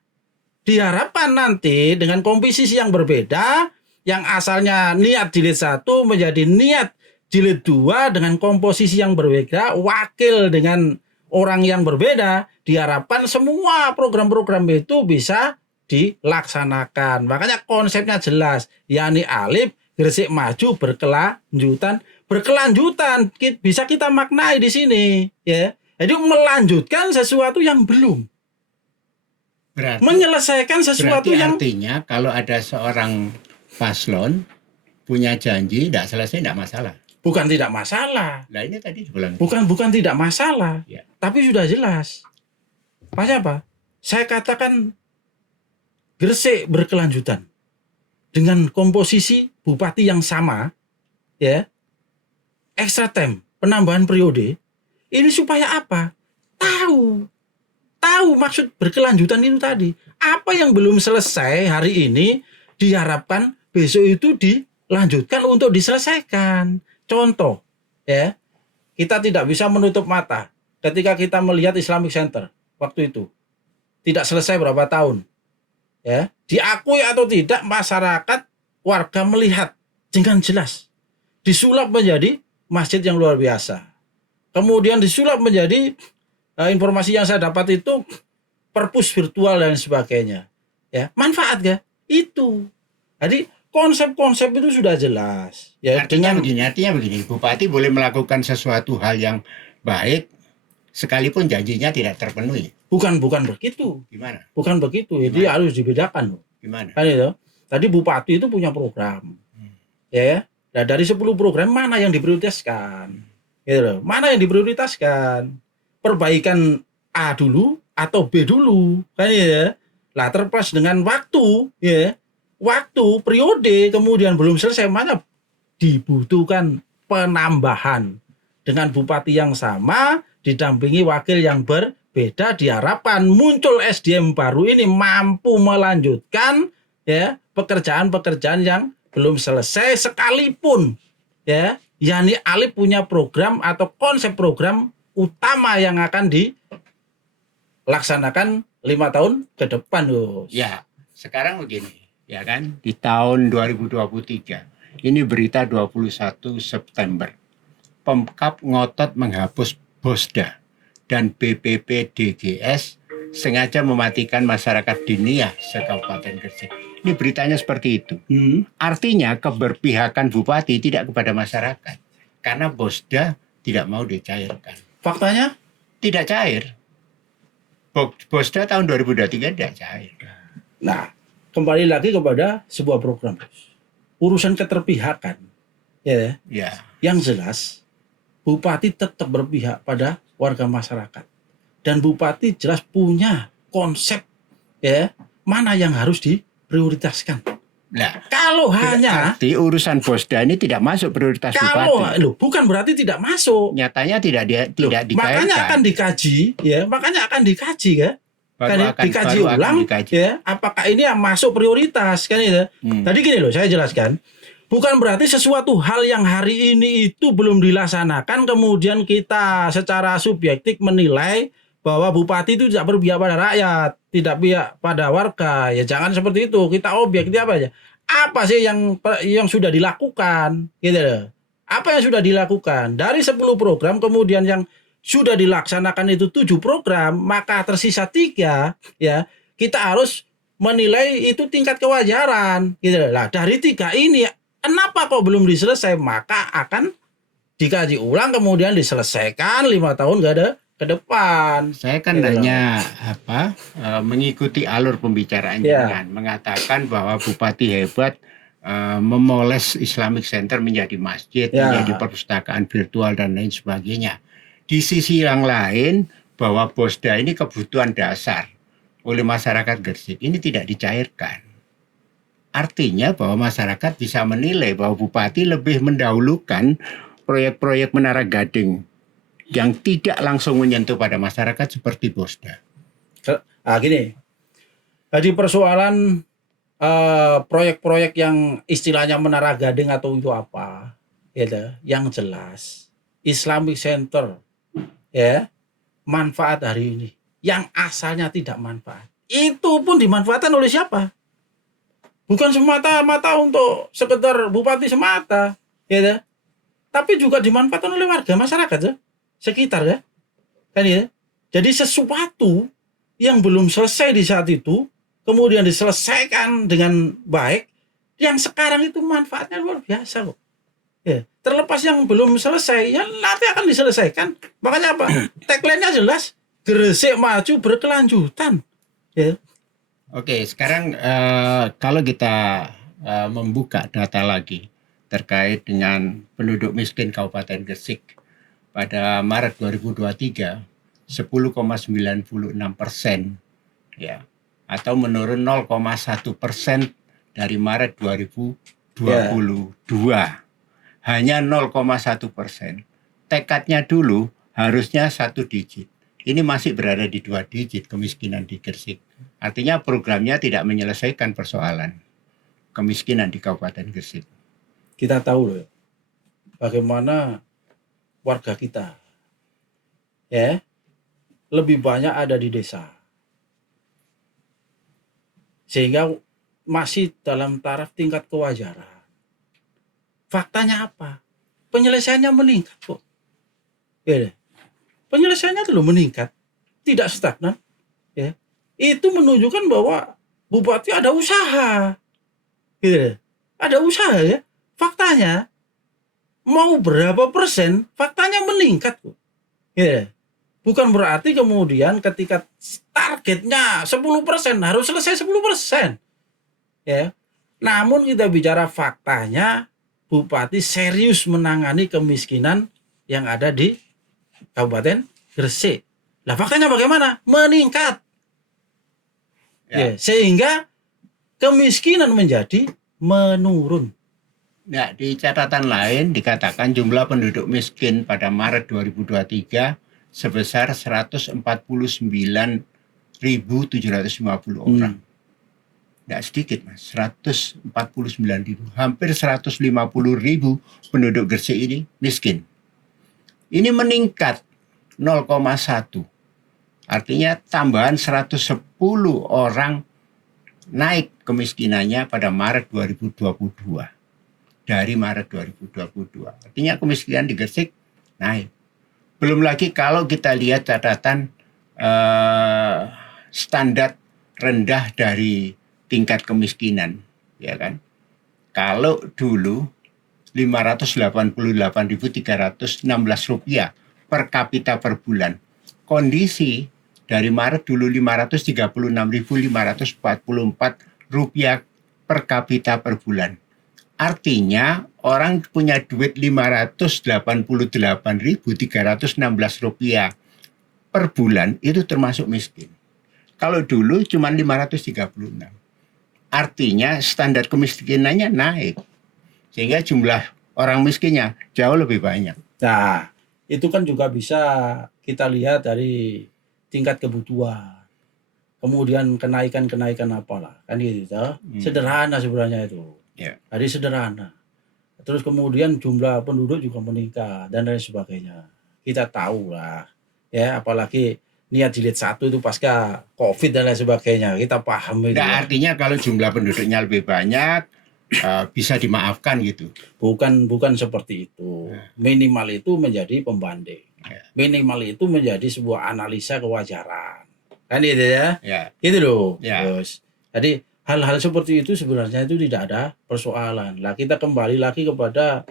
Diharapkan nanti dengan komposisi yang berbeda, yang asalnya niat jilid 1 menjadi niat jilid 2 dengan komposisi yang berbeda, wakil dengan orang yang berbeda, diharapkan semua program-program itu bisa dilaksanakan. Makanya konsepnya jelas, yakni alif, Gresik maju, berkelanjutan bisa kita maknai di sini ya. Jadi melanjutkan sesuatu yang belum, menyelesaikan sesuatu berarti yang artinya kalau ada seorang paslon punya janji tidak selesai tidak masalah. bukan tidak masalah. Nah ini tadi dibilang Bukan tidak masalah. Ya. Tapi sudah jelas. Pasnya apa? Saya katakan Gresik berkelanjutan dengan komposisi bupati yang sama ya. Extra time, penambahan periode. Ini supaya apa? Tahu maksud berkelanjutan itu tadi. Apa yang belum selesai hari ini diharapkan besok itu dilanjutkan untuk diselesaikan. Contoh, ya, kita tidak bisa menutup mata ketika kita melihat Islamic Center waktu itu tidak selesai berapa tahun, ya, diakui atau tidak masyarakat warga melihat dengan jelas disulap menjadi masjid yang luar biasa. Kemudian disulap menjadi informasi yang saya dapat itu perpus virtual dan sebagainya. Ya, manfaat ya itu. Jadi konsep-konsep itu sudah jelas. Ya, artinya begini, bupati boleh melakukan sesuatu hal yang baik sekalipun janjinya tidak terpenuhi. Bukan begitu. Gimana? Bukan begitu. Jadi harus dibedakan. Gimana? Kan itu. Tadi bupati itu punya program. Ya. Nah, dari 10 program mana yang diprioritaskan? Gitu loh. Mana yang diprioritaskan? Perbaikan A dulu atau B dulu, kan ya. Lah terpas dengan waktu, ya. Waktu periode kemudian belum selesai, mana dibutuhkan penambahan dengan bupati yang sama didampingi wakil yang berbeda, diharapkan muncul SDM baru ini mampu melanjutkan ya pekerjaan-pekerjaan yang belum selesai sekalipun ya, yakni Alif punya program atau konsep program utama yang akan dilaksanakan 5 tahun ke depan, Gus. Ya, sekarang begini, ya kan? Di tahun 2023, ini berita 21 September. Pemkab ngotot menghapus Bosda dan BPPDGS sengaja mematikan masyarakat Diniyah se-Kabupaten Gresik. Ini beritanya seperti itu. Artinya keberpihakan bupati tidak kepada masyarakat. Karena Bosda tidak mau dicairkan. Faktanya? Tidak cair. Bosda tahun 2023 tidak cair. Nah, kembali lagi kepada sebuah program. Urusan keterpihakan. Ya. Yang jelas, bupati tetap berpihak pada warga masyarakat. Dan bupati jelas punya konsep ya, mana yang harus diprioritaskan. Nah, kalau hanya berarti urusan Bosda ini tidak masuk prioritas bupati. Bukan berarti tidak masuk. Nyatanya tidak dikaitkan. Makanya akan dikaji, ya. Makanya akan dikaji, ya. Dikaji ulang, ya. Apakah ini yang masuk prioritas, kan itu? Tadi gini loh, saya jelaskan. Bukan berarti sesuatu hal yang hari ini itu belum dilaksanakan, kemudian kita secara subjektif menilai bahwa bupati itu tidak berpihak pada rakyat, tidak pihak pada warga. Ya jangan seperti itu. Kita objektif apa aja. Apa sih yang sudah dilakukan? Gitu loh. Apa yang sudah dilakukan? Dari 10 program kemudian yang sudah dilaksanakan itu 7 program, maka tersisa 3 ya. Kita harus menilai itu tingkat kewajaran gitu. Lah dari 3 ini kenapa kok belum diselesai? Maka akan dikaji ulang kemudian diselesaikan 5 tahun ke depan. Saya kan Gitu loh. hanya mengikuti alur pembicaraan Ya. dengan mengatakan bahwa Bupati hebat memoles Islamic Center menjadi masjid, Ya. menjadi perpustakaan virtual dan lain sebagainya. Di sisi yang lain bahwa Bosda ini kebutuhan dasar oleh masyarakat Gresik ini tidak dicairkan. Artinya bahwa masyarakat bisa menilai bahwa Bupati lebih mendahulukan proyek-proyek Menara Gading yang tidak langsung menyentuh pada masyarakat seperti Bosda. Gini. Jadi persoalan proyek-proyek yang istilahnya Menara Gading atau itu apa, gitu, yang jelas Islamic Center ya manfaat hari ini yang asalnya tidak manfaat itu pun dimanfaatkan oleh siapa? Bukan semata-mata untuk sekedar bupati semata, gitu, tapi juga dimanfaatkan oleh warga masyarakat ya, sekitar ya, kan ya. Jadi sesuatu yang belum selesai di saat itu kemudian diselesaikan dengan baik, yang sekarang itu manfaatnya luar biasa kok. Ya, terlepas yang belum selesai, ya nanti akan diselesaikan. Makanya apa? Tagline-nya jelas, Gresik maju berkelanjutan. Ya. Oke, sekarang kalau kita membuka data lagi terkait dengan penduduk miskin Kabupaten Gresik pada Maret 2023, 10,96%, ya, atau menurun 0,1% dari Maret 2022. Hanya 0,1%. Tekadnya dulu harusnya 1 digit. Ini masih berada di 2 digit kemiskinan di Gresik. Artinya programnya tidak menyelesaikan persoalan kemiskinan di Kabupaten Gresik. Kita tahu loh bagaimana warga kita ya lebih banyak ada di desa, sehingga masih dalam taraf tingkat kewajaran. Faktanya apa? Penyelesaiannya meningkat kok. Ya, penyelesaiannya itu loh meningkat, tidak stagnan. Ya, itu menunjukkan bahwa bupati ada usaha, gitu. Ada usaha ya. Faktanya mau berapa persen, faktanya meningkat kok. Ya, bukan berarti kemudian ketika targetnya 10% harus selesai 10%. Ya, namun kita bicara faktanya, bupati serius menangani kemiskinan yang ada di Kabupaten Gresik. Nah, faktanya bagaimana? Meningkat. Ya, sehingga kemiskinan menjadi menurun. Nah, di catatan lain dikatakan jumlah penduduk miskin pada Maret 2023 sebesar 149.750 orang. Nggak sedikit, Mas. 149.000. Hampir 150.000 penduduk Gresik ini miskin. Ini meningkat 0,1. Artinya tambahan 110 orang naik kemiskinannya pada Maret 2022. Dari Maret 2022. Artinya kemiskinan di Gresik naik. Belum lagi kalau kita lihat catatan standar rendah dari tingkat kemiskinan, ya kan? Kalau dulu Rp588.316 per kapita per bulan. Kondisi dari Maret dulu Rp536.544 per kapita per bulan. Artinya orang punya duit Rp588.316 per bulan itu termasuk miskin. Kalau dulu cuma 536. Artinya standar kemiskinannya naik. Sehingga jumlah orang miskinnya jauh lebih banyak. Nah, itu kan juga bisa kita lihat dari tingkat kebutuhan. Kemudian kenaikan apalah. Kan gitu. Sederhana sebenarnya itu. Ya. Jadi sederhana. Terus kemudian jumlah penduduk juga meningkat dan lain sebagainya. Kita tahu lah. Ya, apalagi niat jilid 1 itu pasca COVID dan lain sebagainya. Kita paham itu. Nah, artinya kalau jumlah penduduknya lebih banyak bisa dimaafkan gitu. Bukan seperti itu. Minimal itu menjadi pembanding. Minimal itu menjadi sebuah analisa kewajaran. Kan gitu ya? Ya. Gitu loh. Ya. Terus Jadi hal-hal seperti itu sebenarnya itu tidak ada persoalan. Lah kita kembali lagi kepada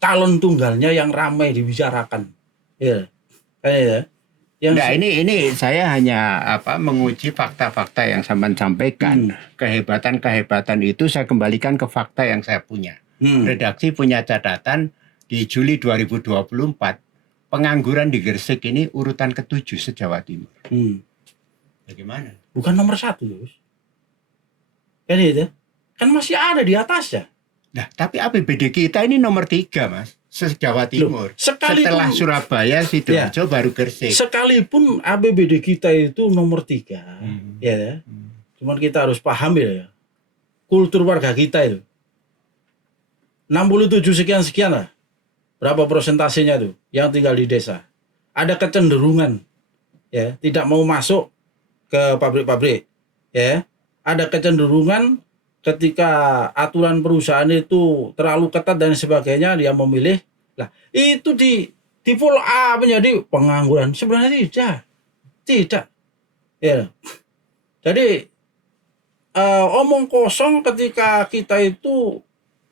calon tunggalnya yang ramai dibicarakan. Ya, kayak ya. Yang Nah, ini saya hanya menguji fakta-fakta yang sampean sampaikan. Kehebatan-kehebatan itu saya kembalikan ke fakta yang saya punya. Redaksi punya catatan di Juli 2024 pengangguran di Gresik ini urutan ke-7 se-Jawa Timur. Bagaimana? Bukan nomor 1, Yus. Kan itu? Kan masih ada di atasnya. Nah, tapi APBD kita ini nomor 3, Mas. Se-Jawa Timur. Setelah Surabaya, Sidoarjo, baru Gresik. Sekalipun APBD kita itu nomor 3, ya. Cuman kita harus paham ya, kultur warga kita itu 67 sekian lah. Berapa persentasenya tuh yang tinggal di desa? Ada kecenderungan ya, tidak mau masuk ke pabrik-pabrik, ya. Ada kecenderungan ketika aturan perusahaan itu terlalu ketat dan sebagainya, dia memilih. Lah, itu di follow up menjadi pengangguran. Sebenarnya tidak. Ya. Jadi omong kosong ketika kita itu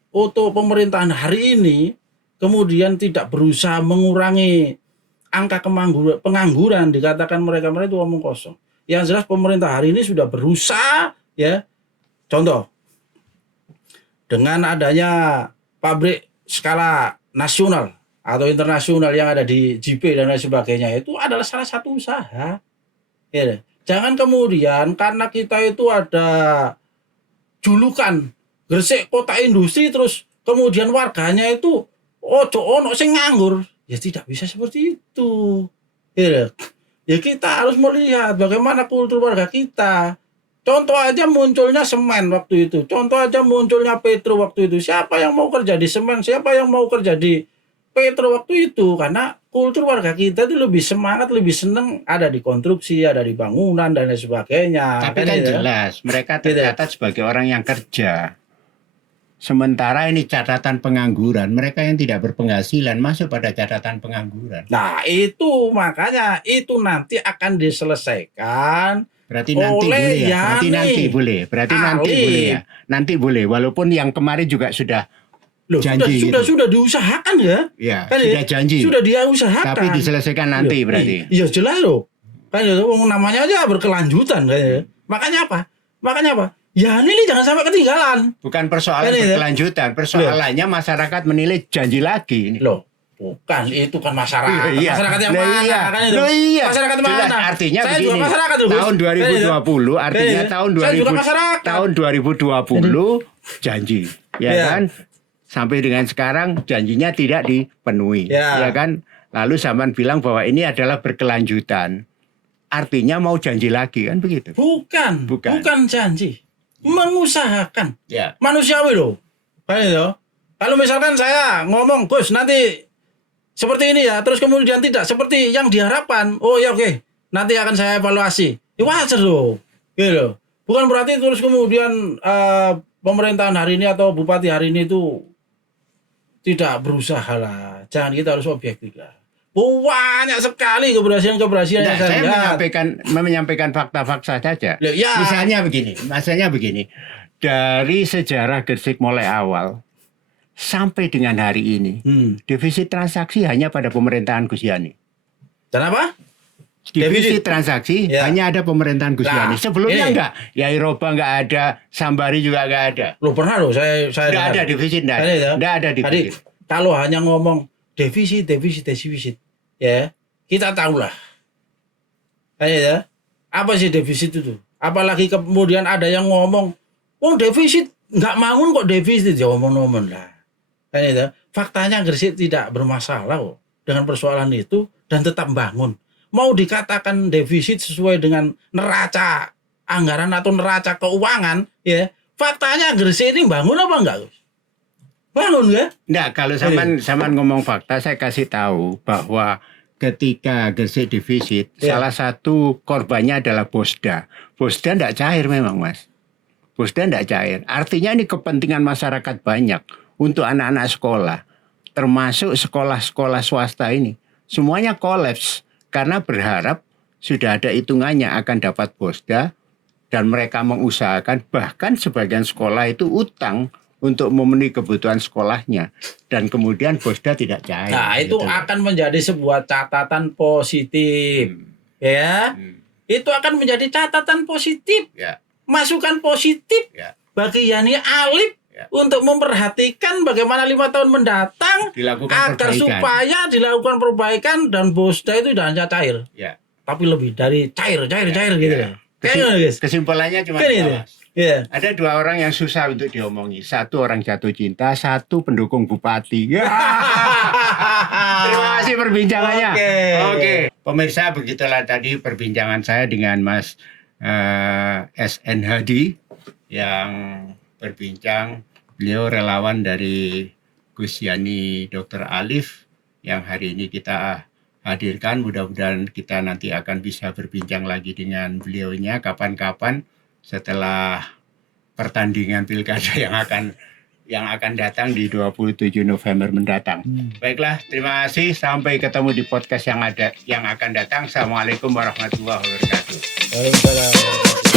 untuk pemerintahan hari ini kemudian tidak berusaha mengurangi angka pengangguran, dikatakan mereka itu omong kosong. Yang jelas pemerintah hari ini sudah berusaha, ya. Contoh, dengan adanya pabrik skala nasional atau internasional yang ada di JP dan lain sebagainya, itu adalah salah satu usaha. Ya. Jangan kemudian karena kita itu ada julukan Gresik kota industri, terus kemudian warganya itu ono sing nganggur. Ya tidak bisa seperti itu. Ya kita harus melihat bagaimana kultur warga kita. Contoh aja munculnya semen waktu itu. Contoh aja munculnya Petro waktu itu. Siapa yang mau kerja di semen? Siapa yang mau kerja di Petro waktu itu? Karena kultur warga kita itu lebih semangat, lebih senang ada di konstruksi, ada di bangunan dan lain sebagainya. Tapi kan jelas mereka tercatat sebagai orang yang kerja. Sementara ini catatan pengangguran, mereka yang tidak berpenghasilan masuk pada catatan pengangguran. Nah itu makanya itu nanti akan diselesaikan. Berarti nanti boleh ya. Nanti boleh ya. Nanti boleh. Walaupun yang kemarin juga sudah janji. Sudah diusahakan ya. Ya, kan sudah janji. Sudah diusahakan. Tapi diselesaikan nanti berarti. Iya jelas loh. Kan namanya aja berkelanjutan kan. Makanya apa? Ya ini jangan sampai ketinggalan. Bukan persoalan berkelanjutan, persoalannya masyarakat menilai janji lagi ini. Loh, bukan, itu kan masyarakat. Masyarakat yang mana? Iya. Kan itu. Masyarakat Jelas, mana? artinya saya begini. Juga masyarakat loh, tahun 2020 artinya tahun 2020 janji, ya kan? Sampai dengan sekarang janjinya tidak dipenuhi, ya kan? Lalu zaman bilang bahwa ini adalah berkelanjutan. Artinya mau janji lagi kan begitu? Bukan janji. Mengusahakan. Ya. Manusiawi loh. Kalau misalkan saya ngomong, Gus nanti seperti ini ya, terus kemudian tidak seperti yang diharapkan. Oh ya oke, nanti akan saya evaluasi. Ya wajar loh. Gitu. Bukan berarti terus kemudian pemerintahan hari ini atau bupati hari ini itu tidak berusaha lah. Jangan, kita harus objektif lah. Banyak sekali keberhasilan yang saya lihat. menyampaikan fakta-fakta saja. Ya. Misalnya begini. Dari sejarah Gresik mulai awal sampai dengan hari ini, defisit transaksi hanya pada pemerintahan Gus Yani. Kenapa? Defisit transaksi hanya ada pemerintahan Gus Yani. Sebelumnya enggak. Ya Eropa enggak ada, Sambari juga enggak ada. Loh pernah loh saya enggak ada defisit, enggak ada defisit. Jadi, kalau hanya ngomong defisit, ya kita tahulah. Ya, apa sih defisit itu? Apalagi kemudian ada yang ngomong, defisit nggak bangun kok defisit, ya omong-omong lah. Ya, faktanya Gresik tidak bermasalah kok dengan persoalan itu dan tetap bangun. Mau dikatakan defisit sesuai dengan neraca anggaran atau neraca keuangan, ya faktanya Gresik ini bangun apa enggak? Bangun ya? Enggak, kalau zaman ngomong fakta, saya kasih tahu bahwa ketika Gresik defisit, salah satu korbannya adalah Bosda. Bosda enggak cair memang, Mas. Bosda enggak cair. Artinya ini kepentingan masyarakat banyak untuk anak-anak sekolah, termasuk sekolah-sekolah swasta ini. Semuanya kolaps karena berharap sudah ada hitungannya akan dapat Bosda dan mereka mengusahakan, bahkan sebagian sekolah itu utang untuk memenuhi kebutuhan sekolahnya, dan kemudian Bosda tidak cair. Nah, itu gitu. akan menjadi sebuah catatan positif. Ya. Itu akan menjadi catatan positif. Ya. Masukan positif Ya. bagi Yani Alif untuk memperhatikan bagaimana 5 tahun mendatang Dilakukan agar perbaikan. supaya dilakukan perbaikan dan Bosda itu tidak hanya cair, Ya. tapi lebih dari cair gitu. Ya. Kayaknya guys. Kesimpulannya cuma Kan dua, itu. Mas. Iya. Ada 2 orang yang susah untuk diomongi. 1 orang jatuh cinta, 1 pendukung bupati. Ya. Terima kasih perbincangannya. Oke. Pemirsa, begitulah tadi perbincangan saya dengan Mas SN Hadi yang berbincang. Beliau relawan dari Gus Yani Dr. Alif yang hari ini kita hadirkan. Mudah-mudahan kita nanti akan bisa berbincang lagi dengan beliaunya kapan-kapan setelah pertandingan pilkada yang akan datang di 27 November mendatang. Baiklah, terima kasih. Sampai ketemu di podcast yang akan datang. Assalamualaikum warahmatullahi wabarakatuh. Waalaikumsalam.